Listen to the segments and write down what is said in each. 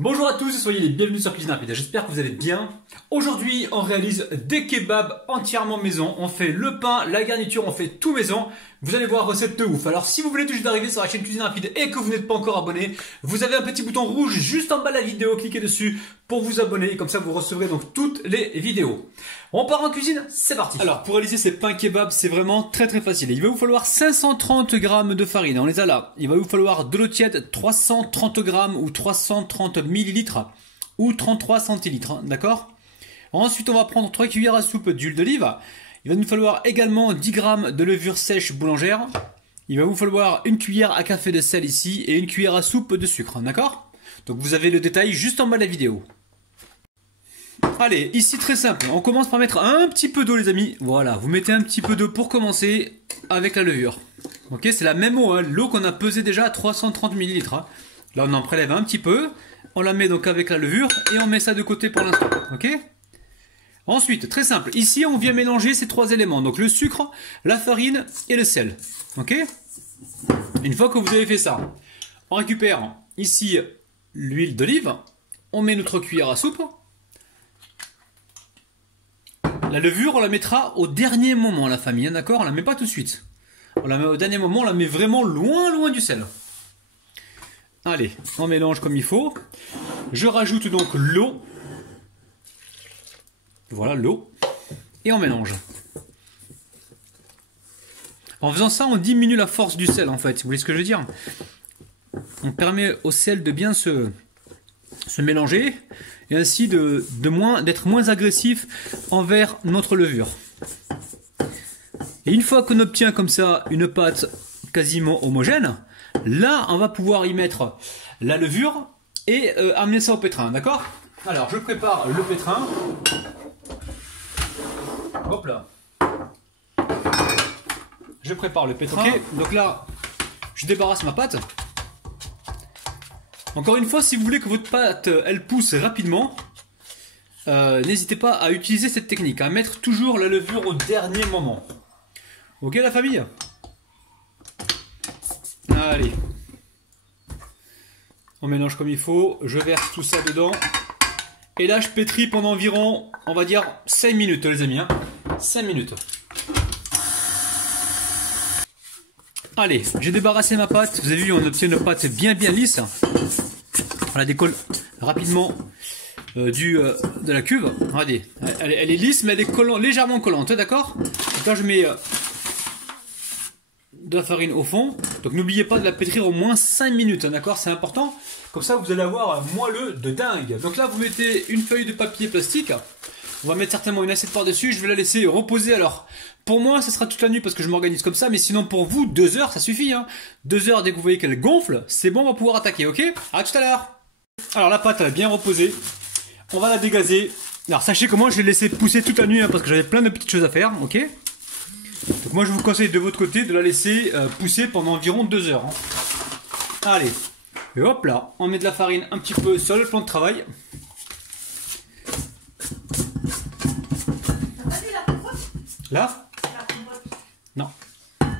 Bonjour à tous, soyez les bienvenus sur Cuisine Rapide, j'espère que vous allez bien. Aujourd'hui, on réalise des kebabs entièrement maison. On fait le pain, la garniture, on fait tout maison. Vous allez voir, recette de ouf. Alors si vous voulez tout juste d'arriver sur la chaîne Cuisine Rapide et que vous n'êtes pas encore abonné, vous avez un petit bouton rouge juste en bas de la vidéo, cliquez dessus pour vous abonner. Et comme ça, vous recevrez donc toutes les vidéos. On part en cuisine, c'est parti. Alors pour réaliser ces pains kebabs, c'est vraiment très facile. Il va vous falloir 530 g de farine, on les a là. Il va vous falloir de l'eau tiède, 330 g ou 330 ml ou 33 centilitres, d'accord? Ensuite, on va prendre 3 cuillères à soupe d'huile d'olive. Il va nous falloir également 10 g de levure sèche boulangère. Il va vous falloir une cuillère à café de sel ici et une cuillère à soupe de sucre, d'accord? Donc vous avez le détail juste en bas de la vidéo. Allez, ici très simple, on commence par mettre un petit peu d'eau les amis. Voilà, vous mettez un petit peu d'eau pour commencer avec la levure. Ok, c'est la même eau, hein, l'eau qu'on a pesée déjà à 330 ml. Hein. Là on en prélève un petit peu, on la met donc avec la levure et on met ça de côté pour l'instant. Ok. Ensuite, très simple, ici on vient mélanger ces trois éléments, donc le sucre, la farine et le sel. Ok. Une fois que vous avez fait ça, on récupère ici l'huile d'olive, on met notre cuillère à soupe. La levure, on la mettra au dernier moment, la famille, hein, d'accord? On la met pas tout de suite. On la met au dernier moment, on la met vraiment loin du sel. Allez, on mélange comme il faut. Je rajoute donc l'eau. Voilà l'eau. Et on mélange. En faisant ça, on diminue la force du sel, en fait. Vous voyez ce que je veux dire? On permet au sel de bien se mélanger et ainsi d'être moins agressif envers notre levure. Et une fois qu'on obtient comme ça une pâte quasiment homogène, là on va pouvoir y mettre la levure et amener ça au pétrin, d'accord? Alors je prépare le pétrin. Hop là. Je prépare le pétrin. Okay. Donc là, je débarrasse ma pâte. Encore une fois, si vous voulez que votre pâte elle pousse rapidement, n'hésitez pas à utiliser cette technique, à mettre toujours la levure au dernier moment. Ok la famille? Allez. On mélange comme il faut, je verse tout ça dedans. Et là je pétris pendant environ, on va dire 5 minutes les amis. Hein. 5 minutes. Allez, j'ai débarrassé ma pâte. Vous avez vu, on obtient une pâte bien lisse. On la décolle rapidement de la cuve. Regardez, elle est lisse, mais elle est légèrement collante, d'accord? Là, je mets de la farine au fond. Donc, n'oubliez pas de la pétrir au moins 5 minutes, d'accord? C'est important. Comme ça, vous allez avoir un moelleux de dingue. Donc là, vous mettez une feuille de papier plastique. On va mettre certainement une assiette par-dessus. Je vais la laisser reposer. Alors, pour moi, ça sera toute la nuit parce que je m'organise comme ça. Mais sinon, pour vous, 2 heures, ça suffit. Hein. 2 heures, dès que vous voyez qu'elle gonfle, c'est bon, on va pouvoir attaquer. Ok? À tout à l'heure. Alors, la pâte, elle a bien reposé. On va la dégazer. Alors, sachez que moi, je l'ai laissé pousser toute la nuit hein, parce que j'avais plein de petites choses à faire. Ok? Donc, moi, je vous conseille de votre côté de la laisser pousser pendant environ 2 heures. Hein. Allez. Et hop là, on met de la farine un petit peu sur le plan de travail. Là? Non.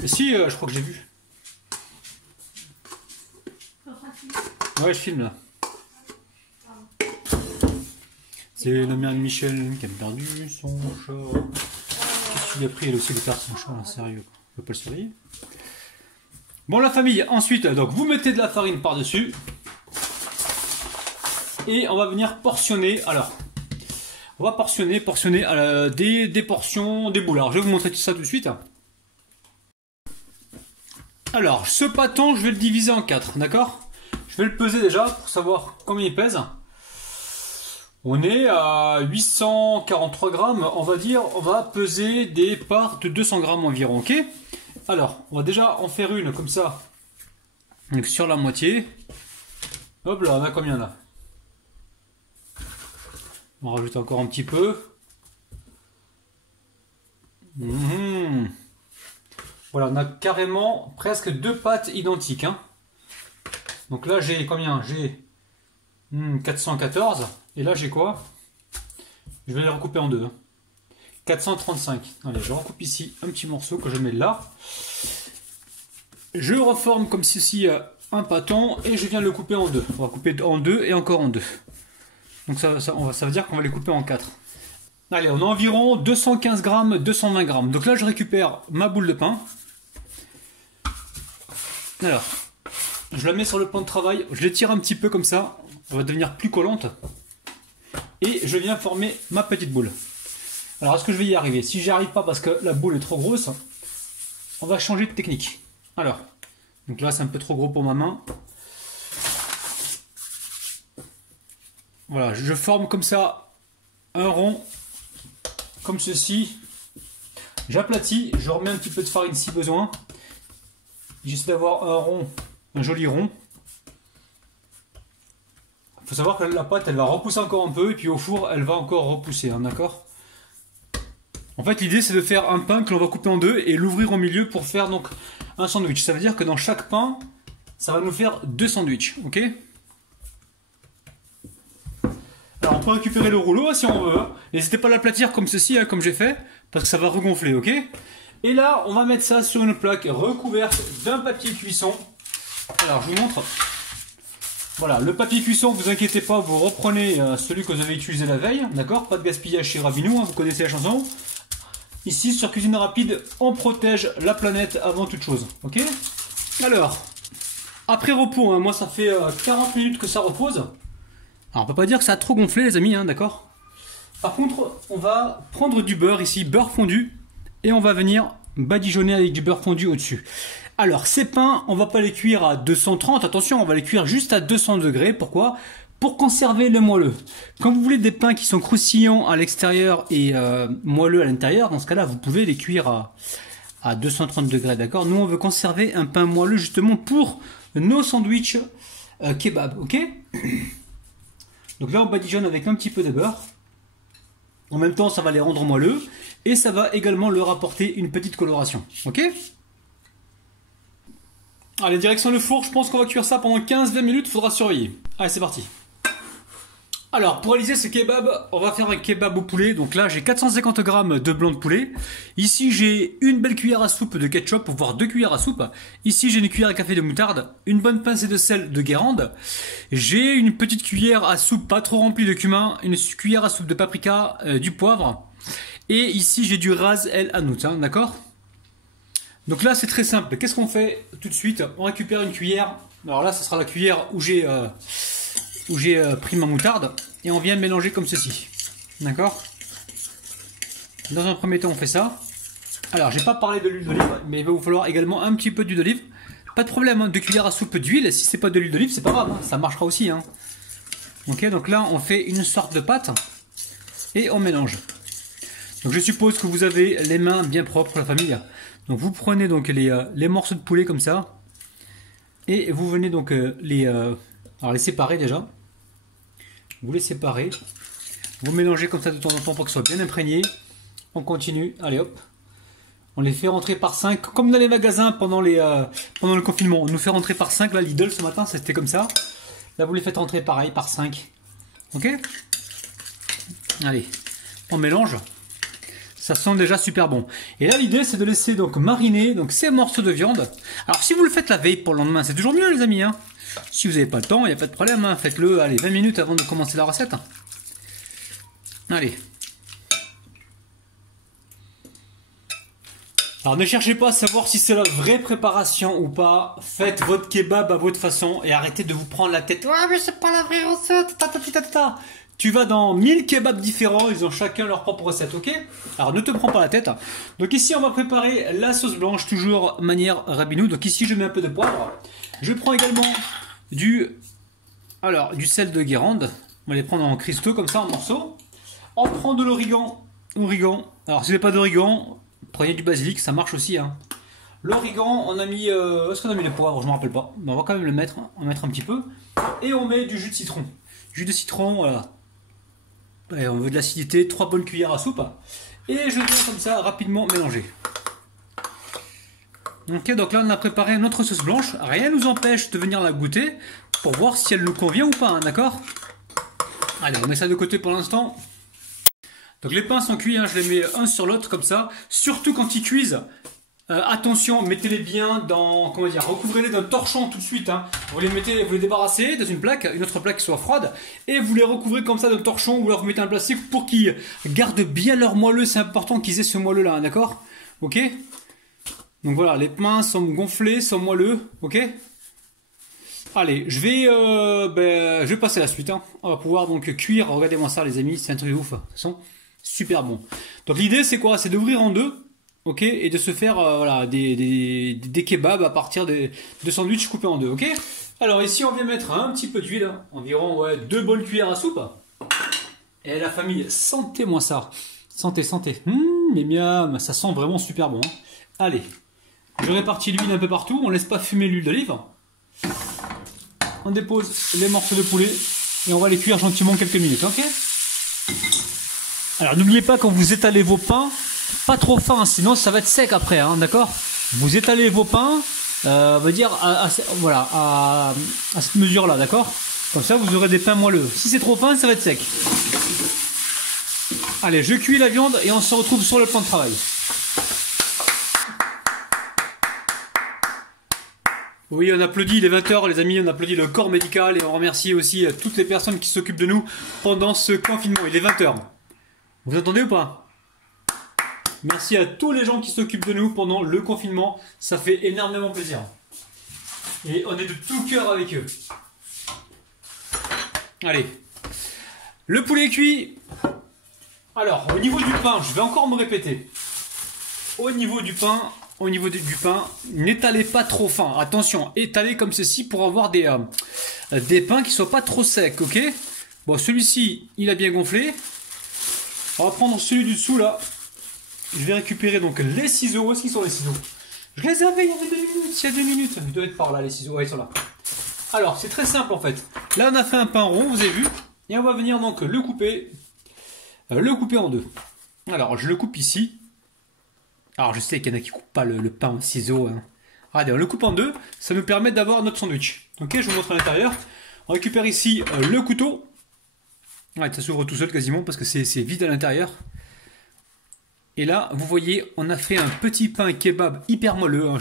Mais si, je crois que j'ai vu. Ouais, je filme là. C'est la mère de Michel qui a perdu son chat. Qu'est-ce qu'il a pris elle aussi de perdre son chat, là, sérieux. Je peux pas le surveiller. Bon la famille, ensuite, donc vous mettez de la farine par-dessus. Et on va venir portionner. Alors, on va portionner des portions, des boules. Alors, je vais vous montrer tout ça tout de suite. Alors, ce pâton, je vais le diviser en 4, d'accord? Je vais le peser déjà pour savoir combien il pèse. On est à 843 grammes, on va dire. On va peser des parts de 200 grammes environ, ok? Alors, on va déjà en faire une comme ça. Donc, sur la moitié. Hop là, on a combien là? On va rajouter encore un petit peu. Voilà, on a carrément presque 2 pâtes identiques. Hein. Donc là, j'ai combien? J'ai 414. Et là, j'ai quoi? Je vais les recouper en deux. Hein. 435. Allez, je recoupe ici un petit morceau que je mets là. Je reforme comme ceci un pâton et je viens de le couper en deux. On va couper en deux et encore en deux. Donc ça veut dire qu'on va les couper en quatre. Allez, on a environ 215 grammes, 220 grammes. Donc là, je récupère ma boule de pain. Alors, je la mets sur le plan de travail. Je l'étire un petit peu comme ça. Elle va devenir plus collante. Et je viens former ma petite boule. Alors, est-ce que je vais y arriver? Si j'y arrive pas parce que la boule est trop grosse, on va changer de technique. Alors, donc là, c'est un peu trop gros pour ma main. Voilà, je forme comme ça un rond, comme ceci. J'aplatis, je remets un petit peu de farine si besoin. J'essaie d'avoir un rond, un joli rond. Il faut savoir que la pâte, elle va repousser encore un peu, et puis au four, elle va encore repousser, hein, d'accord? En fait, l'idée, c'est de faire un pain que l'on va couper en deux et l'ouvrir au milieu pour faire donc un sandwich. Ça veut dire que dans chaque pain, ça va nous faire 2 sandwichs, ok? Alors, on peut récupérer le rouleau si on veut. N'hésitez pas à l'aplatir comme ceci, hein, comme j'ai fait, parce que ça va regonfler, ok? Et là, on va mettre ça sur une plaque recouverte d'un papier cuisson. Alors, je vous montre. Voilà, le papier cuisson, vous inquiétez pas, vous reprenez celui que vous avez utilisé la veille, d'accord? Pas de gaspillage chez Rabinou, hein, vous connaissez la chanson. Ici, sur Cuisine Rapide, on protège la planète avant toute chose, ok? Alors, après repos, hein, moi ça fait 40 minutes que ça repose. Alors, on peut pas dire que ça a trop gonflé, les amis, hein, d'accord? Par contre, on va prendre du beurre ici, beurre fondu, et on va venir badigeonner avec du beurre fondu au-dessus. Alors, ces pains, on va pas les cuire à 230, attention, on va les cuire juste à 200 degrés. Pourquoi? Pour conserver le moelleux. Quand vous voulez des pains qui sont croustillants à l'extérieur et moelleux à l'intérieur, dans ce cas-là, vous pouvez les cuire à 230 degrés, d'accord? Nous, on veut conserver un pain moelleux justement pour nos sandwichs kebab, ok? Donc là, on badigeonne avec un petit peu de beurre. En même temps, ça va les rendre moelleux et ça va également leur apporter une petite coloration, ok? Allez, direction le four, je pense qu'on va cuire ça pendant 15-20 minutes, faudra surveiller. Allez, c'est parti. Alors, pour réaliser ce kebab, on va faire un kebab au poulet. Donc là, j'ai 450 grammes de blanc de poulet. Ici, j'ai une belle cuillère à soupe de ketchup, voire 2 cuillères à soupe. Ici, j'ai une cuillère à café de moutarde, une bonne pincée de sel de Guérande. J'ai une petite cuillère à soupe pas trop remplie de cumin, une cuillère à soupe de paprika, du poivre. Et ici, j'ai du ras el hanout, hein, d'accord? Donc là, c'est très simple. Qu'est-ce qu'on fait tout de suite? On récupère une cuillère. Alors là, ce sera la cuillère où j'ai pris ma moutarde. Et on vient mélanger comme ceci. D'accord? Dans un premier temps, on fait ça. Alors, j'ai pas parlé de l'huile d'olive, mais il va vous falloir également un petit peu d'huile d'olive. Pas de problème, hein, 2 cuillères à soupe d'huile. Si c'est pas de l'huile d'olive, c'est pas grave, hein, ça marchera aussi. Hein. Ok, donc là, on fait une sorte de pâte. Et on mélange. Donc je suppose que vous avez les mains bien propres, la famille. Donc vous prenez donc les morceaux de poulet comme ça. Et vous venez donc les séparer déjà. Vous les séparez. Vous mélangez comme ça de temps en temps pour qu'ils soient bien imprégnés. On continue. Allez hop. On les fait rentrer par 5. Comme dans les magasins pendant le confinement. On nous fait rentrer par 5. Là, Lidl ce matin, c'était comme ça. Là, vous les faites rentrer pareil par 5. Ok? Allez. On mélange. Ça sent déjà super bon. Et là, l'idée, c'est de laisser donc mariner donc ces morceaux de viande. Alors, si vous le faites la veille pour le lendemain, c'est toujours mieux, les amis. Hein. Si vous n'avez pas le temps, il n'y a pas de problème. Hein. Faites-le, allez, 20 minutes avant de commencer la recette. Allez. Alors, ne cherchez pas à savoir si c'est la vraie préparation ou pas. Faites votre kebab à votre façon et arrêtez de vous prendre la tête. Ouais, mais c'est pas la vraie recette. Tu vas dans 1000 kebabs différents, ils ont chacun leur propre recette, ok? Alors ne te prends pas la tête. Donc ici on va préparer la sauce blanche, toujours manière Rabinou. Donc ici je mets un peu de poivre. Je prends également du sel de Guérande. On va les prendre en cristaux comme ça, en morceaux. On prend de l'origan. Alors si vous n'avez pas d'origan, prenez du basilic, ça marche aussi. Hein. L'origan, on a mis... est-ce qu'on a mis le poivre? Je ne me rappelle pas. Mais on va quand même le mettre, en mettre un petit peu. Et on met du jus de citron. Jus de citron, voilà. Et on veut de l'acidité, 3 bonnes cuillères à soupe. Et je viens comme ça rapidement mélanger. Ok, donc là on a préparé notre sauce blanche. Rien ne nous empêche de venir la goûter pour voir si elle nous convient ou pas, hein, d'accord? Allez, on met ça de côté pour l'instant. Donc les pains sont cuits, hein, je les mets un sur l'autre comme ça. Surtout quand ils cuisent, Attention, mettez-les bien dans, comment dire, recouvrez-les d'un torchon tout de suite. Hein. Vous les débarrassez dans une autre plaque qui soit froide, et vous les recouvrez comme ça d'un torchon, ou alors vous mettez un plastique pour qu'ils gardent bien leur moelleux. C'est important qu'ils aient ce moelleux là, hein, d'accord? Ok? Donc voilà, les pains sont gonflés, sont moelleux, ok? Allez, je vais passer à la suite. Hein. On va pouvoir donc cuire. Regardez-moi ça, les amis, c'est un truc de ouf. De toute façon, super bon. Donc l'idée, c'est quoi? C'est d'ouvrir en deux. Ok, et de se faire voilà, des kebabs à partir de sandwichs coupés en deux, ok. Alors ici on vient mettre un petit peu d'huile, hein, environ 2 bonnes cuillères à soupe. Et la famille, sentez-moi ça. Sentez, sentez. Mais miam, ça sent vraiment super bon. Hein. Allez, je répartis l'huile un peu partout, on laisse pas fumer l'huile d'olive. On dépose les morceaux de poulet et on va les cuire gentiment quelques minutes, ok. Alors n'oubliez pas quand vous étalez vos pains, pas trop fin, sinon ça va être sec après, hein, d'accord? Vous étalez vos pains, on va dire voilà, à cette mesure-là, d'accord? Comme ça, vous aurez des pains moelleux. Si c'est trop fin, ça va être sec. Allez, je cuis la viande et on se retrouve sur le plan de travail. Oui, on applaudit les 20 h, les amis, on applaudit le corps médical et on remercie aussi toutes les personnes qui s'occupent de nous pendant ce confinement. Il est 20 h. Vous entendez ou pas? Merci à tous les gens qui s'occupent de nous pendant le confinement. Ça fait énormément plaisir. Et on est de tout cœur avec eux. Allez. Le poulet est cuit. Alors, au niveau du pain, je vais encore me répéter. Au niveau du pain, n'étalez pas trop fin. Attention, étalez comme ceci pour avoir des pains qui ne soient pas trop secs, ok? Bon, celui-ci, il a bien gonflé. On va prendre celui du dessous, là. Je vais récupérer donc les ciseaux. Où est-ce qu'ils sont les ciseaux? Je les avais il y avait 2 minutes. Il y a 2 minutes. Ils doivent être par là les ciseaux. Ouais, ils sont là. Alors, c'est très simple en fait. Là, on a fait un pain rond, vous avez vu. Et on va venir donc le couper en deux. Alors, je le coupe ici. Alors, je sais qu'il y en a qui ne coupent pas le pain au ciseau. Hein. Regardez, on le coupe en deux. Ça nous permet d'avoir notre sandwich. Ok, je vous montre à l'intérieur. On récupère ici le couteau. Ouais, ça s'ouvre tout seul quasiment parce que c'est vide à l'intérieur. Et là, vous voyez, on a fait un petit pain kebab hyper moelleux. Hein,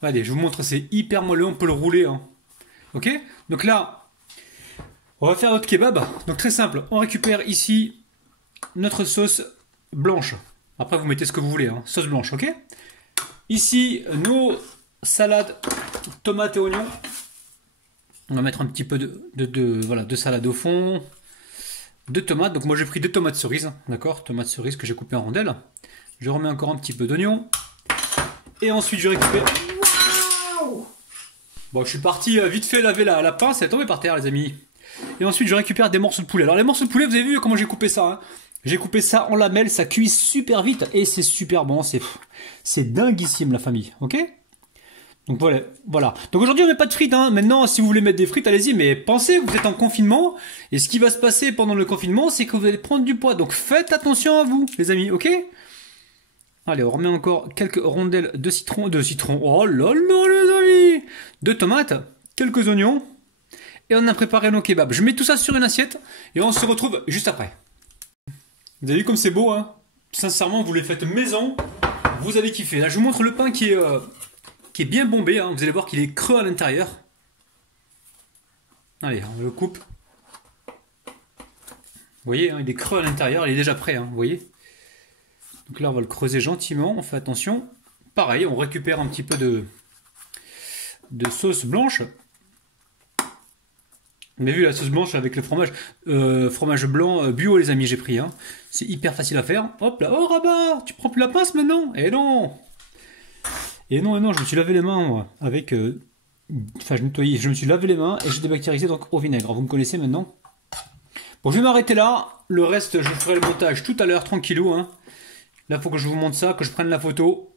allez, je vous montre, c'est hyper moelleux, on peut le rouler. Hein. Ok? Donc là, on va faire notre kebab. Donc très simple, on récupère ici notre sauce blanche. Après, vous mettez ce que vous voulez, hein, sauce blanche, ok? Ici, nos salades, tomates et oignons. On va mettre un petit peu de salade au fond. 2 tomates, donc moi j'ai pris 2 tomates cerises, d'accord, tomates cerises que j'ai coupées en rondelles. Je remets encore un petit peu d'oignon. Et ensuite je récupère... Wow, bon, je suis parti vite fait laver la pince, elle est tombée par terre les amis. Et ensuite je récupère des morceaux de poulet. Alors les morceaux de poulet, vous avez vu comment j'ai coupé ça, hein. J'ai coupé ça en lamelles, ça cuit super vite et c'est super bon, c'est dinguissime la famille, ok? Donc voilà. Donc aujourd'hui on met pas de frites. Hein. Maintenant, si vous voulez mettre des frites, allez-y. Mais pensez, vous êtes en confinement. Et ce qui va se passer pendant le confinement, c'est que vous allez prendre du poids. Donc faites attention à vous, les amis. Ok? Allez, on remet encore quelques rondelles de citron. Oh là là, les amis! 2 tomates, quelques oignons. Et on a préparé nos kebabs. Je mets tout ça sur une assiette. Et on se retrouve juste après. Vous avez vu comme c'est beau, hein? Sincèrement, vous les faites maison. Vous allez kiffer. Là, je vous montre le pain qui est bien bombé, hein. Vous allez voir qu'il est creux à l'intérieur. Allez, on le coupe. Vous voyez, hein, il est creux à l'intérieur, il est déjà prêt, hein, vous voyez. Donc là, on va le creuser gentiment, on fait attention. Pareil, on récupère un petit peu de sauce blanche. Vous avez vu la sauce blanche avec le fromage blanc bio, les amis, j'ai pris. Hein. C'est hyper facile à faire. Hop là, oh Rabat, tu prends plus la pince maintenant? Eh non! Et non, je me suis lavé les mains, moi, avec... je me suis lavé les mains et j'ai débactérisé donc au vinaigre. Vous me connaissez maintenant. Bon, je vais m'arrêter là. Le reste, je ferai le montage tout à l'heure, tranquillou. Hein. Là, il faut que je vous montre ça, que je prenne la photo.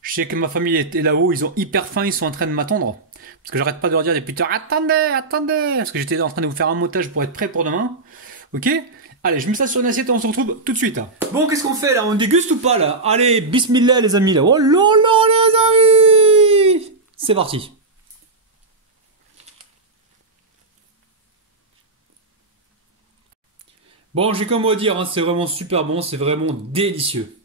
Je sais que ma famille était là-haut, ils ont hyper faim, ils sont en train de m'attendre. Parce que j'arrête pas de leur dire depuis tard, attendez. Parce que j'étais en train de vous faire un montage pour être prêt pour demain. Ok? Allez, je mets ça sur une assiette et on se retrouve tout de suite. Bon, qu'est-ce qu'on fait là? On déguste ou pas là? Allez, bismillah les amis là. Oh là là les amis! C'est parti. Bon, j'ai comme mot à dire, hein, c'est vraiment super bon, c'est vraiment délicieux.